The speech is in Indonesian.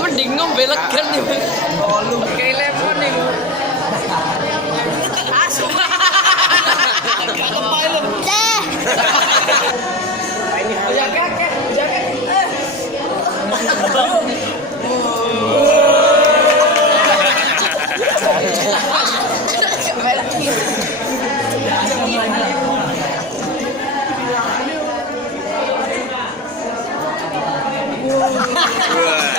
Mending ngombe legan nih. Lu kayak lemon nih. Asu. Jaket. Wah.